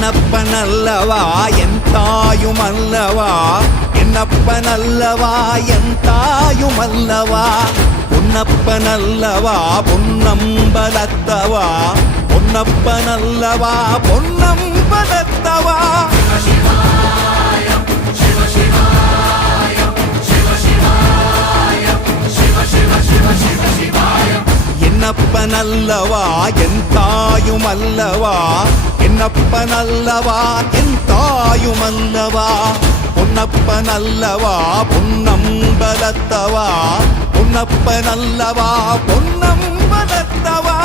என்னப்பனல்லவா என் தாயுமல்லவா என்னப்பனல்லவா என் தாயுமல்லவா பொன்னப்பனல்லவா பொன்னம்பலத்தவா பொன்னப்பனல்லவா பொன்னம்பலத்தவா என்னப்பனல்லவா என் தாயுமல்லவா என்னப்பனல்லவா என் தாயுமல்லவா பொன்னப்பனல்லவா பொன்னம்பலத்தவா பொன்னப்பனல்லவா பொன்னம்பலத்தவா